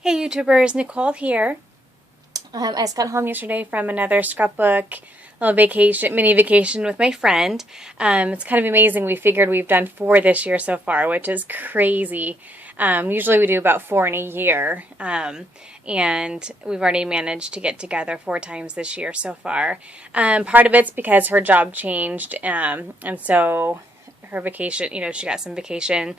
Hey YouTubers, Nicole here. I just got home yesterday from another scrapbook little vacation, mini vacation with my friend. It's kind of amazing. We figured we've done 4 this year so far, which is crazy. Usually we do about 4 in a year, and we've already managed to get together 4 times this year so far. Part of it's because her job changed, and so her vacation, she got some vacation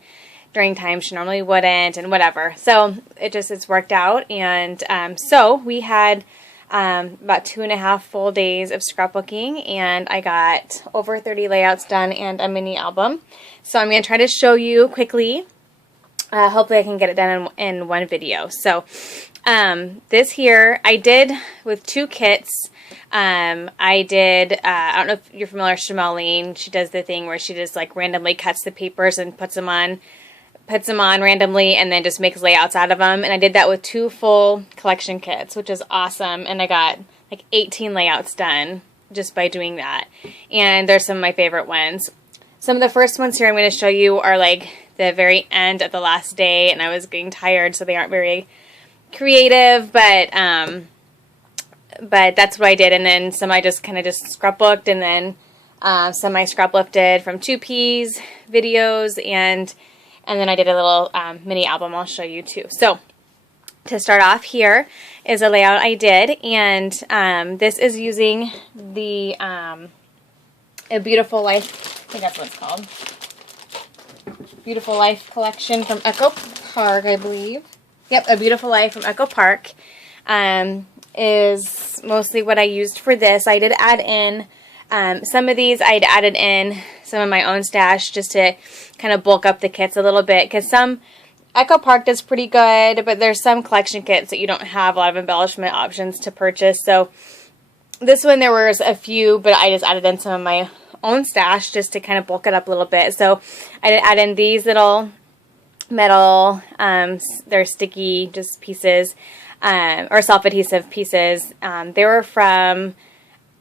during times she normally wouldn't, and whatever. So it's worked out, and so we had about 2.5 full days of scrapbooking, and I got over 30 layouts done and a mini album. So I'm going to try to show you quickly. Hopefully I can get it done in one video. So this here I did with 2 kits. I don't know if you're familiar with Shemaline. She does the thing where she just like randomly cuts the papers and puts them on randomly and then just makes layouts out of them. And I did that with 2 full collection kits, which is awesome. And I got like 18 layouts done just by doing that. And there's some of my favorite ones. Some of the first ones here I'm going to show you are like the very end of the last day, and I was getting tired, so they aren't very creative, but that's what I did. And then some I just kind of scrapbooked, and then some I scraplifted from 2Ps videos, and then I did a little mini album I'll show you too. So to start off, here is a layout I did, and this is using the A Beautiful Life, I think that's what it's called, Beautiful Life collection from Echo Park, I believe. Yep, A Beautiful Life from Echo Park is mostly what I used for this. I did add in some of these. I'd added in some of my own stash just to kind of bulk up the kits a little bit, because some Echo Park does pretty good, but there's some collection kits that you don't have a lot of embellishment options to purchase. So this one there was a few, but I just added in some of my own stash just to kind of bulk it up a little bit. So I did add in these little metal, they're sticky just pieces, or self-adhesive pieces. They were from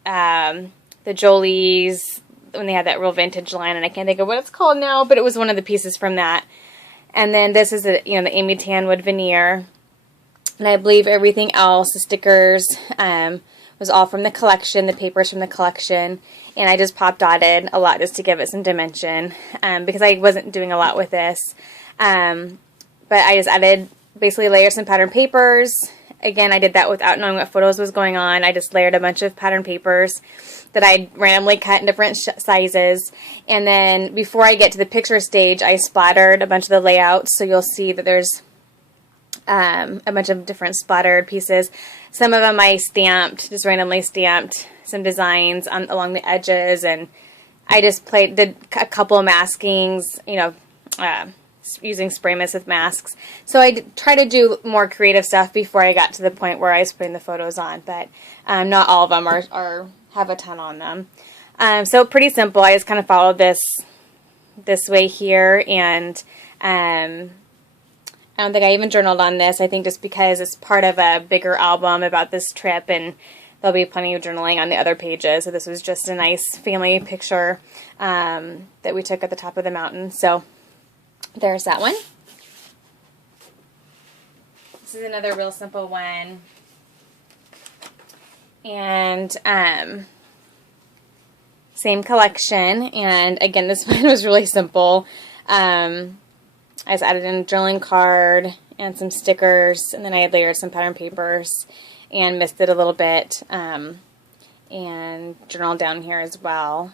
the Jolies when they had that real vintage line, and I can't think of what it's called now, but it was one of the pieces from that. And then this is the Amy Tan wood veneer, and I believe everything else, the stickers, was all from the collection, the papers from the collection, and I just pop dotted a lot just to give it some dimension, because I wasn't doing a lot with this. But I just added basically layered some pattern papers. Again, I did that without knowing what photos was going on. I just layered a bunch of pattern papers that I randomly cut in different sizes. And then before I get to the picture stage, I splattered a bunch of the layouts. So you'll see that there's a bunch of different splattered pieces. Some of them I stamped, just randomly stamped some designs along the edges. And I just did a couple of maskings, using spray mist with masks. So I try to do more creative stuff before I got to the point where I was putting the photos on, but not all of them have a ton on them. So pretty simple. I just kind of followed this way here, and I don't think I even journaled on this. I think just because it's part of a bigger album about this trip, and there'll be plenty of journaling on the other pages. So this was just a nice family picture that we took at the top of the mountain. So there's that one. This is another real simple one. And same collection. And again, this one was really simple. I just added in a journaling card and some stickers, and then I had layered some pattern papers and missed it a little bit, and journal down here as well.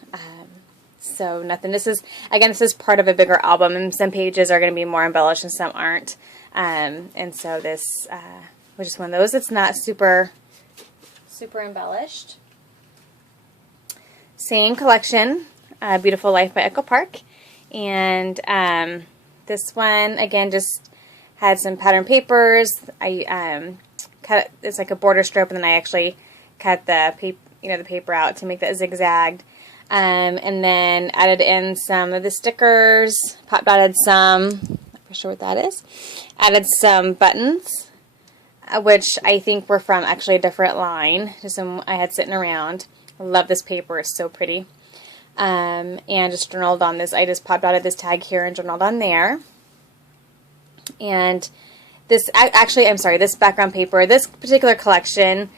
So nothing. This is part of a bigger album, and some pages are going to be more embellished and some aren't. And so this was just one of those. It's not super embellished. Same collection, Beautiful Life by Echo Park. And this one, again, just had some pattern papers. I cut it's like a border strip, and then I actually cut the paper out to make that zigzagged. And then added in some of the stickers, pop dotted some, not sure what that is, added some buttons, which I think were from actually a different line, just some I had sitting around. I love this paper, it's so pretty. And just journaled on this. I just pop dotted this tag here and journaled on there. And actually, I'm sorry, this background paper, this particular collection,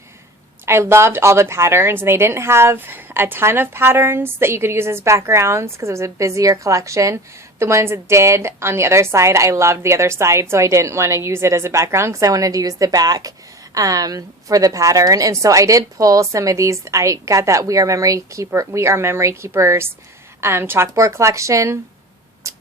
I loved all the patterns, and they didn't have a ton of patterns that you could use as backgrounds because it was a busier collection. The ones that did on the other side, I loved the other side, so I didn't want to use it as a background because I wanted to use the back for the pattern. And so I did pull some of these. I got that We Are Memory Keepers chalkboard collection.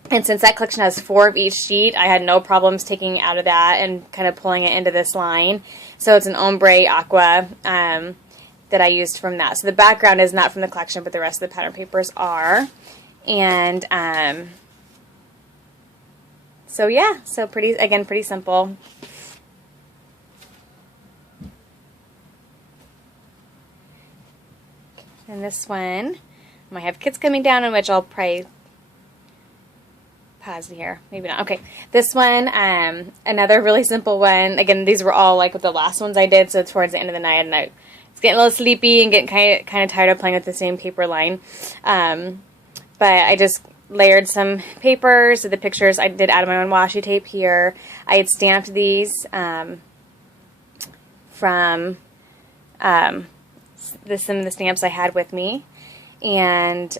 And since that collection has 4 of each sheet, I had no problems taking out of that and kind of pulling it into this line. So it's an ombre aqua that I used from that. So the background is not from the collection, but the rest of the pattern papers are. And so yeah, so pretty simple. And this one, I might have kids coming down, in which I'll probably pause here. Maybe not. Okay, this one, another really simple one. Again, these were all like the last ones I did, so towards the end of the night, and I was getting a little sleepy and getting kind of tired of playing with the same paper line. But I just layered some papers. So the pictures, I did add my own washi tape here. I had stamped these from some of the stamps I had with me, and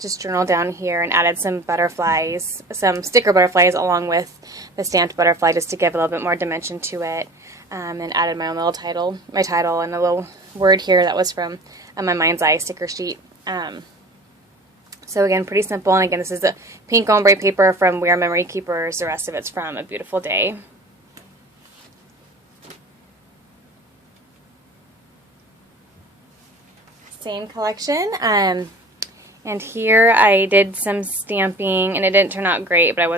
just journaled down here and added some butterflies, some sticker butterflies along with the stamped butterfly, just to give a little bit more dimension to it, and added my own little title, and a little word here that was from my Mind's Eye sticker sheet. So again, pretty simple, and again, this is the pink ombre paper from We Are Memory Keepers. The rest of it's from A Beautiful Day. Same collection, and here I did some stamping, and it didn't turn out great, but it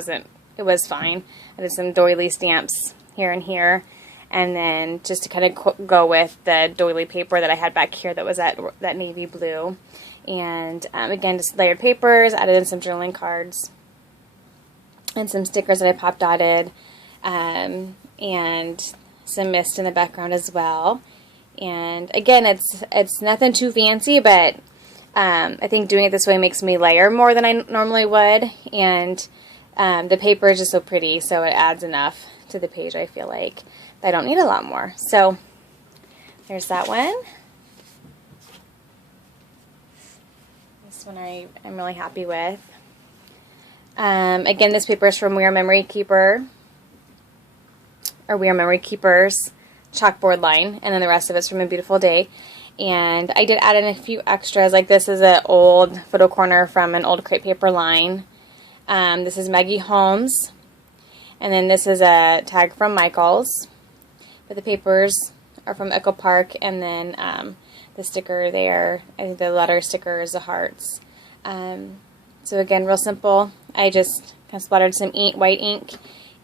was fine. I did some doily stamps here and here, and then just to kind of go with the doily paper that I had back here that was that navy blue. And again, just layered papers, added in some journaling cards, and some stickers that I pop dotted, and some mist in the background as well. And again, it's nothing too fancy, but I think doing it this way makes me layer more than I normally would, and the paper is just so pretty, so it adds enough to the page, I feel like, that I don't need a lot more. So there's that one. This one I'm really happy with. Again, this paper is from We Are Memory Keepers chalkboard line, and then the rest of it's from A Beautiful Day. And I did add in a few extras, like this is an old photo corner from an old crepe paper line. This is Maggie Holmes, and then this is a tag from Michael's, but the papers are from Echo Park, and then the sticker there, I think the letter sticker is the hearts. So again, real simple. I just kind of splattered some white ink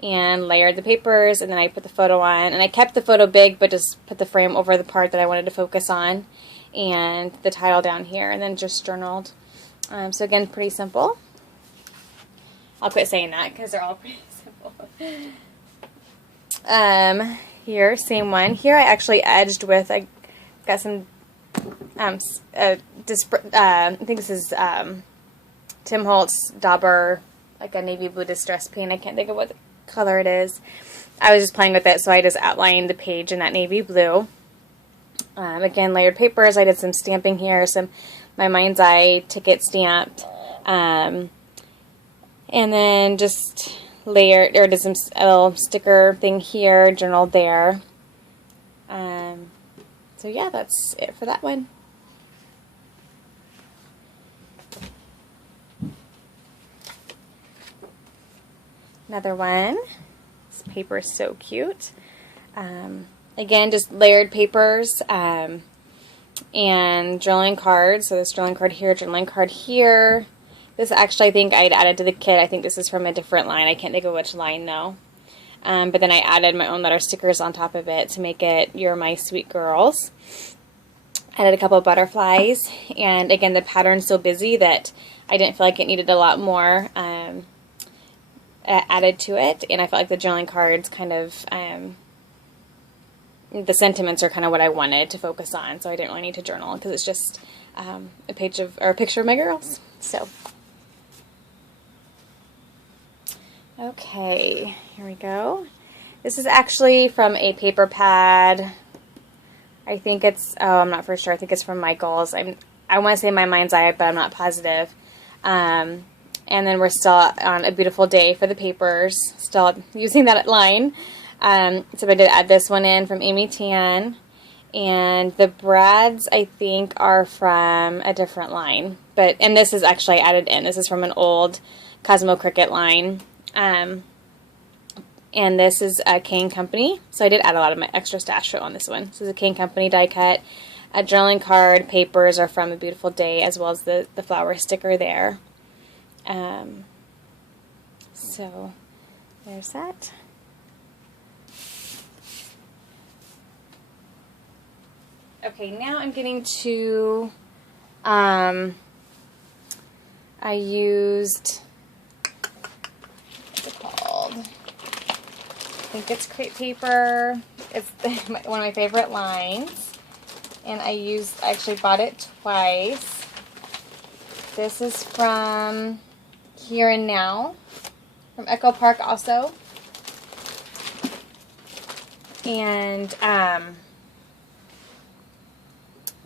and layered the papers, and then I put the photo on, and I kept the photo big but just put the frame over the part that I wanted to focus on, and the title down here, and then just journaled. So again, pretty simple. I'll quit saying that because they're all pretty simple. Here, same one. Here I actually edged with, I got some I think this is Tim Holtz Dauber, like a navy blue distress paint. I can't think of what color it is. I was just playing with it, so I just outlined the page in that navy blue. Again, layered papers. I did some stamping here, some my Mind's Eye ticket stamped, and then just layered, or did some little sticker thing here, journaled there. So yeah, that's it for that one. Another one. This paper is so cute. Again, just layered papers and journaling cards. So this journaling card here, journaling card here. This actually I think I'd added to the kit. I think this is from a different line. I can't think of which line though. But then I added my own letter stickers on top of it to make it You're My Sweet Girls. Added a couple of butterflies. And again, the pattern's so busy that I didn't feel like it needed a lot more added to it, and I felt like the journaling cards kind of, the sentiments are kind of what I wanted to focus on, so I didn't really need to journal because it's just a picture of my girls. So, okay, here we go. This is actually from a paper pad. I think it's, oh, I'm not for sure. I think it's from Michael's. I want to say My Mind's Eye, but I'm not positive. And then we're still on A Beautiful Day for the papers, still using that line. So I did add this one in from Amy Tan. And the brads, I think, are from a different line. And this is actually added in. This is from an old Cosmo Cricut line. And this is a Kane Company. So I did add a lot of my extra stash on this one. This is a Kane Company die cut. A journaling card, papers are from A Beautiful Day, as well as the flower sticker there. So there's that. Okay, now I'm getting to, I used, what's it called? I think it's crepe paper. It's one of my favorite lines. And I actually bought it twice. This is from Here and Now, from Echo Park also. And,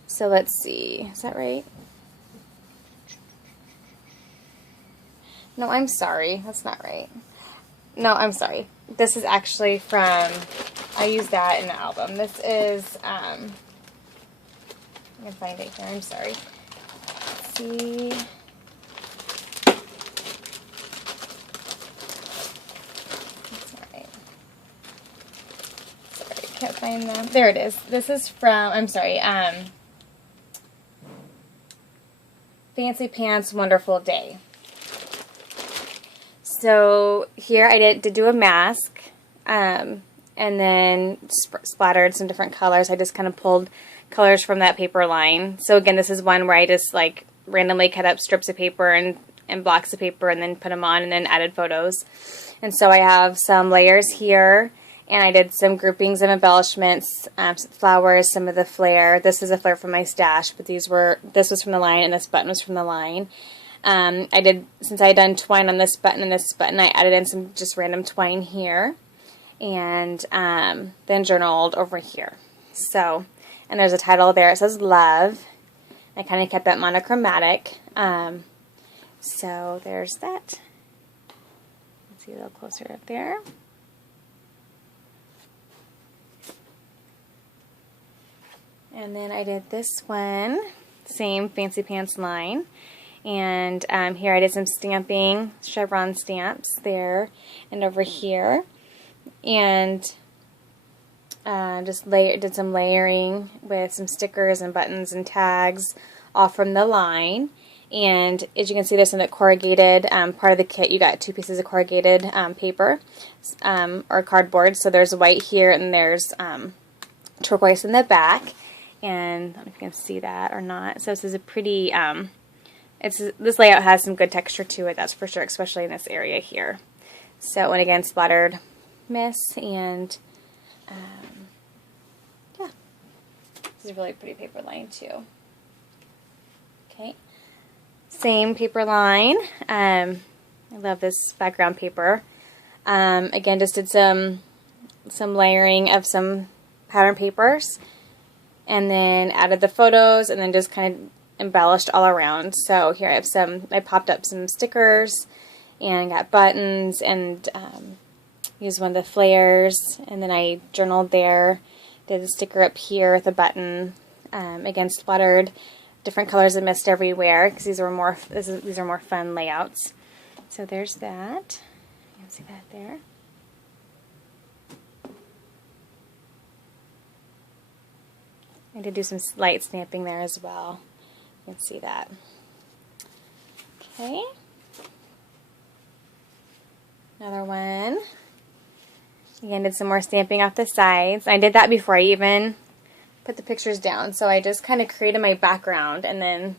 so let's see, is that right? No, I'm sorry, that's not right. No, I'm sorry. This is actually from, I used that in the album. This is, I can find it here, I'm sorry. Let's see. That's not right. Sorry, I can't find them. There it is. This is from, I'm sorry, Fancy Pants Wonderful Day. So here I did do a mask, and then splattered some different colors. I just kind of pulled colors from that paper line. So again, this is one where I just like randomly cut up strips of paper and blocks of paper and then put them on and then added photos. And so I have some layers here, and I did some groupings of embellishments, flowers, some of the flare. This is a flare from my stash, but this was from the line and this button was from the line. Since I had done twine on this button and this button, I added in some just random twine here, and then journaled over here. So, and there's a title there. It says Love. I kind of kept that monochromatic. So there's that. Let's see a little closer up there. And then I did this one, same Fancy Pants line. And here I did some stamping, chevron stamps there and over here. And did some layering with some stickers and buttons and tags all from the line. And as you can see, there's some corrugated part of the kit. You got 2 pieces of corrugated paper or cardboard. So there's white here and there's turquoise in the back. And I don't know if you can see that or not. So this is a pretty, this layout has some good texture to it, that's for sure, especially in this area here. So, and again, splattered mist, and yeah, this is a really pretty paper line too. Okay, same paper line. I love this background paper. Again, just did some layering of some pattern papers, and then added the photos, and then just kind of embellished all around. So here I popped up some stickers and got buttons, and used one of the flares, and then I journaled there, did a sticker up here with a button, again splattered different colors of mist everywhere because these are more fun layouts. So there's that. You can see that there. I did do some light stamping there as well. You can see that. Okay. Another one. Again, did some more stamping off the sides. I did that before I even put the pictures down. So I just kind of created my background and then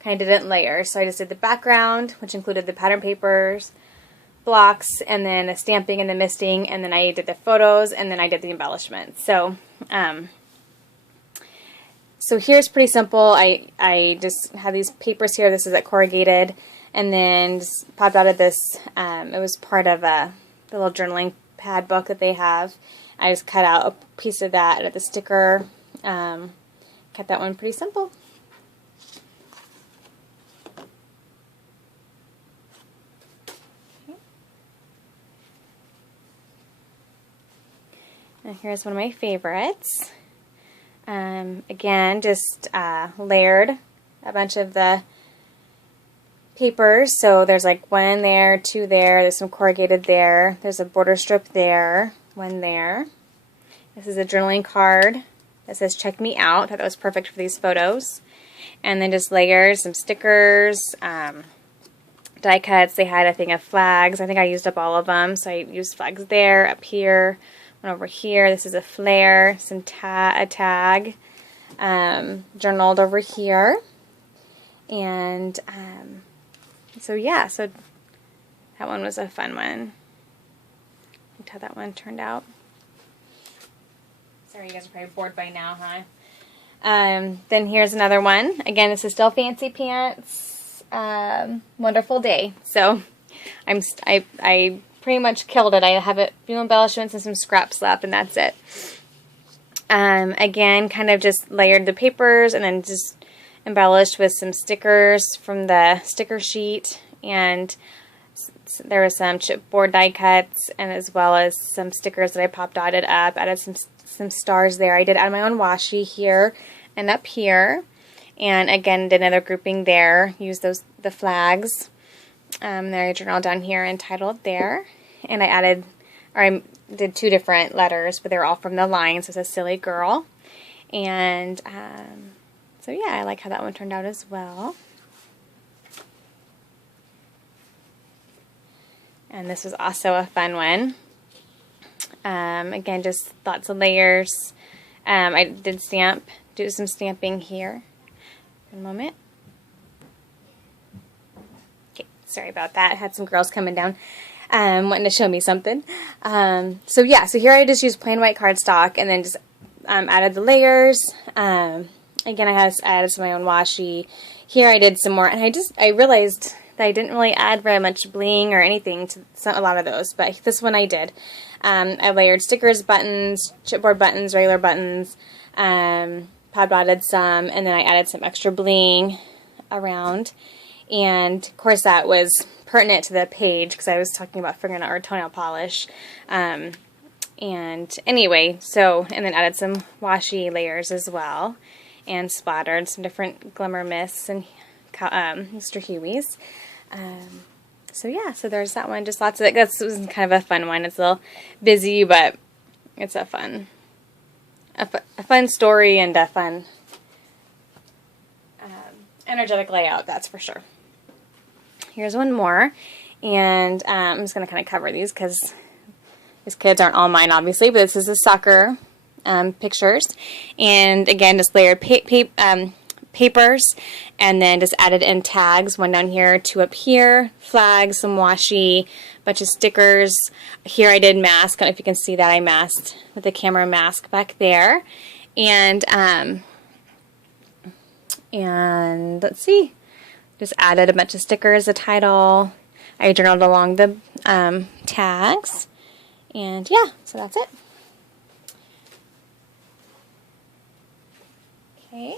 kind of did it in layers. So I just did the background, which included the pattern papers, blocks, and then the stamping and the misting, and then I did the photos, and then I did the embellishment. So, so here's pretty simple. I just have these papers here. This is at corrugated, and then just popped out of this. It was part of the little journaling pad book that they have. I just cut out a piece of that out of the sticker. Kept that one pretty simple. Okay. And here's one of my favorites. Again, just layered a bunch of the papers. So there's like one there, two there, there's some corrugated there, there's a border strip there, one there. This is a journaling card that says check me out. I thought that was perfect for these photos. And then just layers, some stickers, die cuts. They had a thing of flags. I think I used up all of them, so I used flags there, up here, one over here. This is a flare, some a tag, journaled over here. And so yeah, so that one was a fun one. Look how that one turned out. Sorry, you guys are probably bored by now, huh? Then here's another one. Again, this is still Fancy Pants. Wonderful Day. So I pretty much killed it. I have a few embellishments and some scraps left, and that's it. Again, kind of just layered the papers and then just embellished with some stickers from the sticker sheet, and there was some chipboard die cuts, and as well as some stickers that I pop dotted up. Added some stars there. I did add my own washi here and up here, and again did another grouping there. Used the flags. There I journal down here and titled there, and I did two different letters, but they were all from the line. So it says Silly Girl, and so yeah, I like how that one turned out as well. And this was also a fun one. Again, just lots of layers. I did do some stamping here. One moment. Okay, sorry about that. I had some girls coming down wanting to show me something. So yeah, so here I just used plain white cardstock and then just added the layers. Again, I added some of my own washi. Here I did some more, and I realized that I didn't really add very much bling or anything to a lot of those, but this one I did. I layered stickers, buttons, chipboard buttons, regular buttons, pad dotted some, and then I added some extra bling around. And of course that was pertinent to the page because I was talking about fingernail or toenail polish. And anyway, and then added some washi layers as well, and splattered some different glimmer mists and Mr. Huey's. So yeah, so there's that one. Just lots of that was kind of a fun one. It's a little busy, but it's a fun story and a fun energetic layout, that's for sure. Here's one more, and I'm just going to kind of cover these because these kids aren't all mine, obviously, but this is the soccer pictures, and again, just layered papers, and then just added in tags, one down here, two up here, flags, some washi, bunch of stickers. Here I did mask. I don't know if you can see that I masked with the camera mask back there, and let's see, just added a bunch of stickers, a title. I journaled along the tags, and yeah, so that's it. Okay.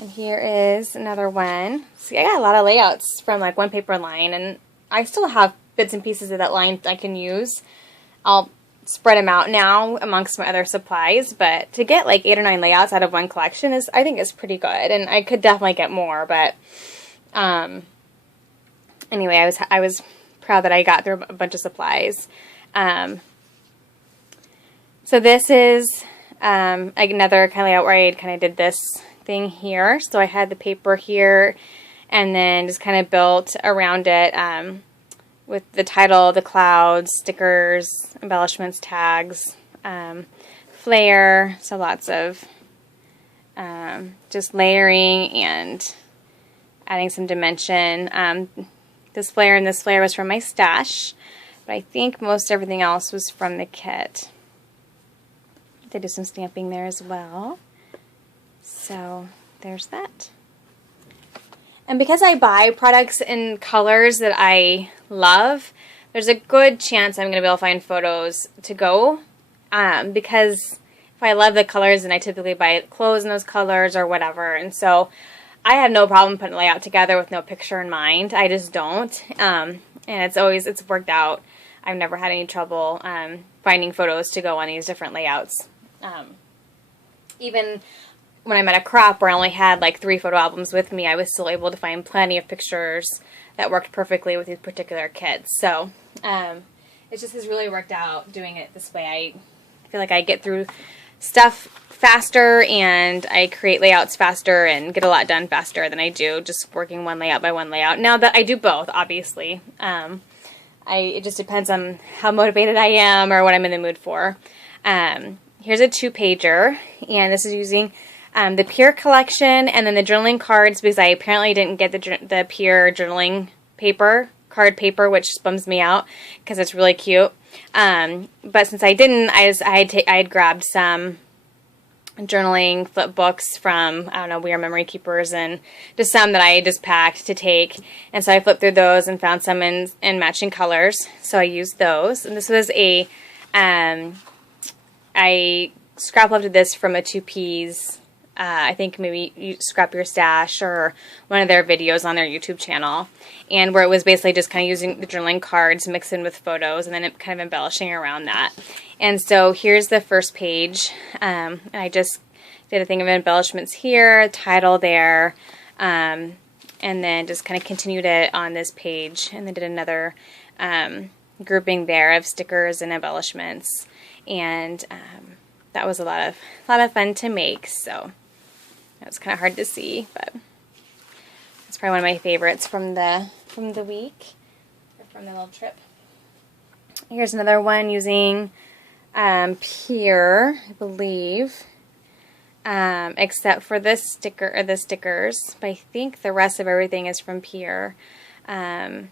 And here is another one. See, I got a lot of layouts from like one paper line, and I still have bits and pieces of that line I can use. I'll spread them out now amongst my other supplies, but to get like 8 or 9 layouts out of one collection I think is pretty good, and I could definitely get more, but anyway, I was proud that I got through a bunch of supplies. So this is another kind of layout where I kind of did this thing here. So I had the paper here, and then just kind of built around it with the title, the clouds, stickers, embellishments, tags, flare. So lots of just layering and adding some dimension. This flare and this flare was from my stash, but I think most everything else was from the kit. They did some stamping there as well. So there's that. And because I buy products in colors that I love, there's a good chance I'm going to be able to find photos to go, because if I love the colors, and I typically buy clothes in those colors or whatever, and so I have no problem putting a layout together with no picture in mind. I just don't, and it's worked out. I've never had any trouble finding photos to go on these different layouts. Even when I'm at a crop where I only had like 3 photo albums with me, I was still able to find plenty of pictures that worked perfectly with these particular kits. So it just has really worked out doing it this way. I feel like I get through stuff faster, and I create layouts faster and get a lot done faster than I do just working one layout by one layout. Now that I do both, obviously. It just depends on how motivated I am or what I'm in the mood for. Here's a 2-pager, and this is using the Pier collection and then the journaling cards, because I apparently didn't get the Pier journaling card paper, which bums me out because it's really cute. But since I didn't, I had grabbed some journaling flip books from, I don't know, We Are Memory Keepers, and just some that I just packed to take. And so I flipped through those and found some in matching colors. So I used those. And this was I scrap lifted this from a 2Ps. I think maybe you Scrap Your Stash or one of their videos on their YouTube channel, and where it was basically just kind of using the journaling cards mixed in with photos and then kind of embellishing around that. And so here's the first page. And I just did a thing of embellishments here, title there, and then just kind of continued it on this page, and then did another grouping there of stickers and embellishments, and that was a lot of fun to make. So it was kind of hard to see, but it's probably one of my favorites from the week, or from the little trip. Here's another one using Pier, I believe, except for this sticker or the stickers. But I think the rest of everything is from Pier, and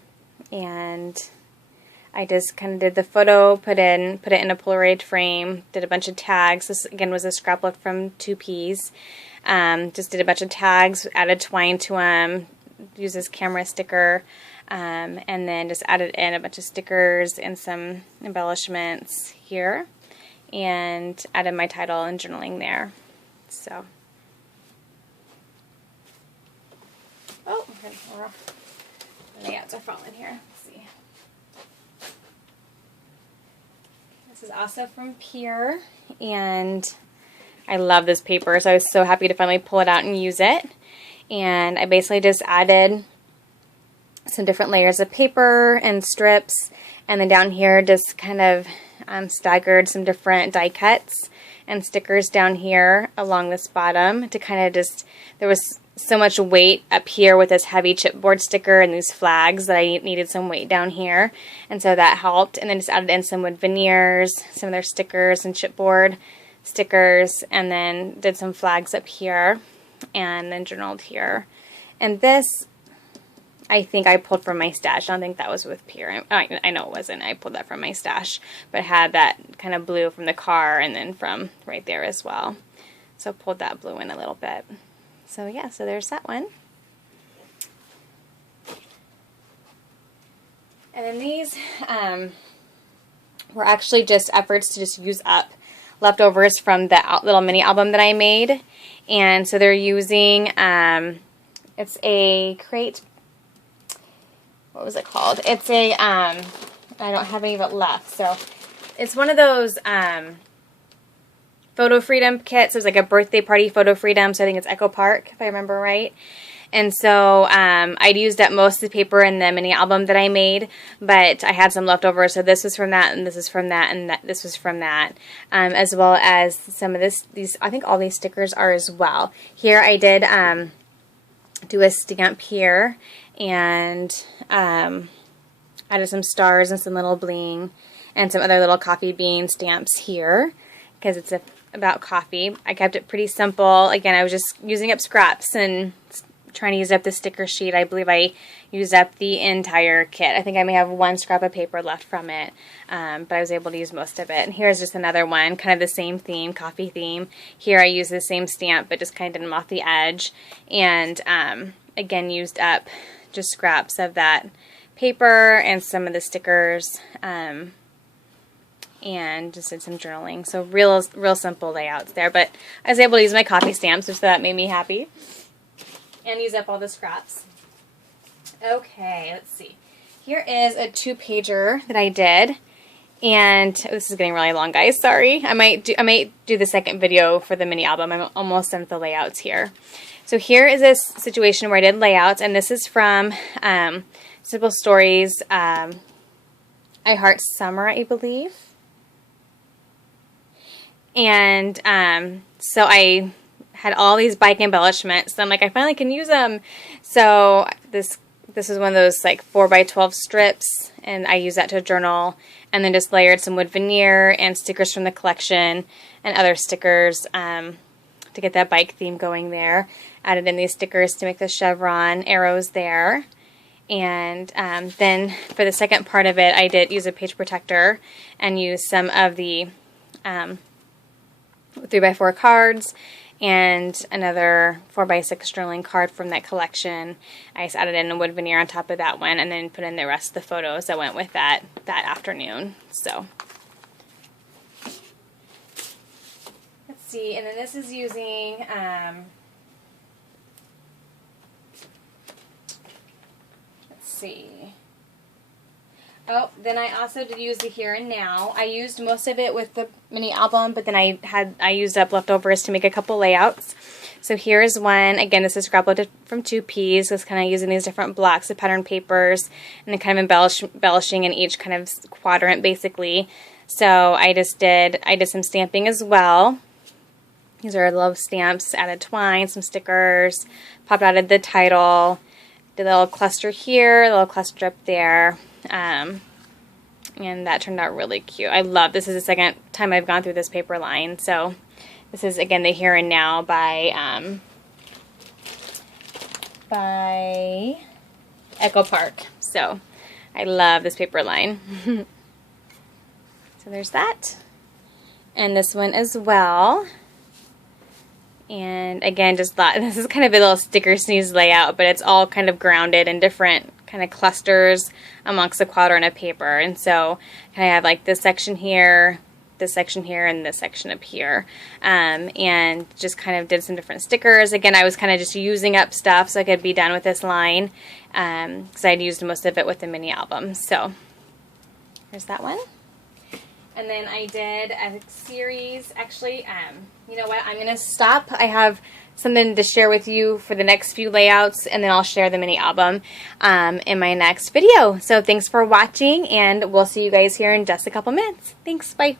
I just kind of did the photo, put it in a Polaroid frame, did a bunch of tags. This again was a scrapbook from 2Ps. Just did a bunch of tags, added twine to them, used this camera sticker, and then just added in a bunch of stickers and some embellishments here, and added my title and journaling there. So, oh, okay, the layouts are falling here. Let's see. This is also from Pier, and I love this paper, so I was so happy to finally pull it out and use it. And I basically just added some different layers of paper and strips, and then down here just kind of staggered some different die cuts and stickers down here along this bottom to kind of just, there was so much weight up here with this heavy chipboard sticker and these flags that I needed some weight down here, and so that helped. And then just added in some wood veneers, some of their stickers and chipboard stickers, and then did some flags up here, and then journaled here. And this, I think I pulled from my stash. I don't think that was with Pier. I know it wasn't. I pulled that from my stash, but it had that kind of blue from the car and then from right there as well. So pulled that blue in a little bit. So yeah, so there's that one. And then these were actually just efforts to just use up leftovers from the little mini album that I made. And so they're using, it's a crate, what was it called? It's a, I don't have any of it left. So it's one of those Photo Freedom kits. It was like a birthday party Photo Freedom, so I think it's Echo Park, if I remember right. And so I'd used up most of the paper in the mini album that I made, but I had some leftovers, so this was from that, and this is from that, and this was from that, as well as some of these, I think all these stickers are as well. Here I did do a stamp here, and added some stars and some little bling, and some other little coffee bean stamps here, because it's about coffee. I kept it pretty simple. Again, I was just using up scraps and trying to use up the sticker sheet. I believe I used up the entire kit. I think I may have one scrap of paper left from it, but I was able to use most of it. And here's just another one, kind of the same theme, coffee theme. Here I used the same stamp, but just kind of did them off the edge. And again, used up just scraps of that paper and some of the stickers, and just did some journaling. So real simple layouts there, but I was able to use my coffee stamps, so that made me happy, and use up all the scraps. Okay, let's see. Here is a 2-pager that I did, and this is getting really long, guys. Sorry. I might do the second video for the mini album. I'm almost done with the layouts here. So here is this situation where I did layouts, and this is from Simple Stories, I Heart Summer, I believe. And so I had all these bike embellishments. So I'm like, I finally can use them. So this is one of those like 4x12 strips, and I use that to journal, and then just layered some wood veneer and stickers from the collection and other stickers to get that bike theme going there. Added in these stickers to make the chevron arrows there. And then for the second part of it, I did use a page protector and use some of the 3x4 cards and another 4x6 journaling card from that collection. I just added in a wood veneer on top of that one, and then put in the rest of the photos that went with that afternoon. So let's see, and then this is using let's see. Oh, then I also did use the Here and Now. I used most of it with the mini album, but then I used up leftovers to make a couple layouts. So here's one. Again, this is Scrapbook from 2Ps. So it's kind of using these different blocks of pattern papers and then kind of embellishing in each kind of quadrant, basically. So I did some stamping as well. These are love stamps, added twine, some stickers, popped out the title, did a little cluster here, a little cluster up there. And that turned out really cute. I love this. Is the second time I've gone through this paper line. So this is again the Here and Now by Echo Park. So I love this paper line. So there's that, and this one as well. And again, just thought this is kind of a little sticker sneeze layout, but it's all kind of grounded in different kind of clusters amongst the quadrant of paper. And so I have like this section here, and this section up here. And just kind of did some different stickers. Again, I was kind of just using up stuff so I could be done with this line, because I'd used most of it with the mini album. So here's that one. And then I did a series, actually, you know what, I'm going to stop. I have something to share with you for the next few layouts, and then I'll share the mini album in my next video. So thanks for watching, and we'll see you guys here in just a couple minutes. Thanks, bye.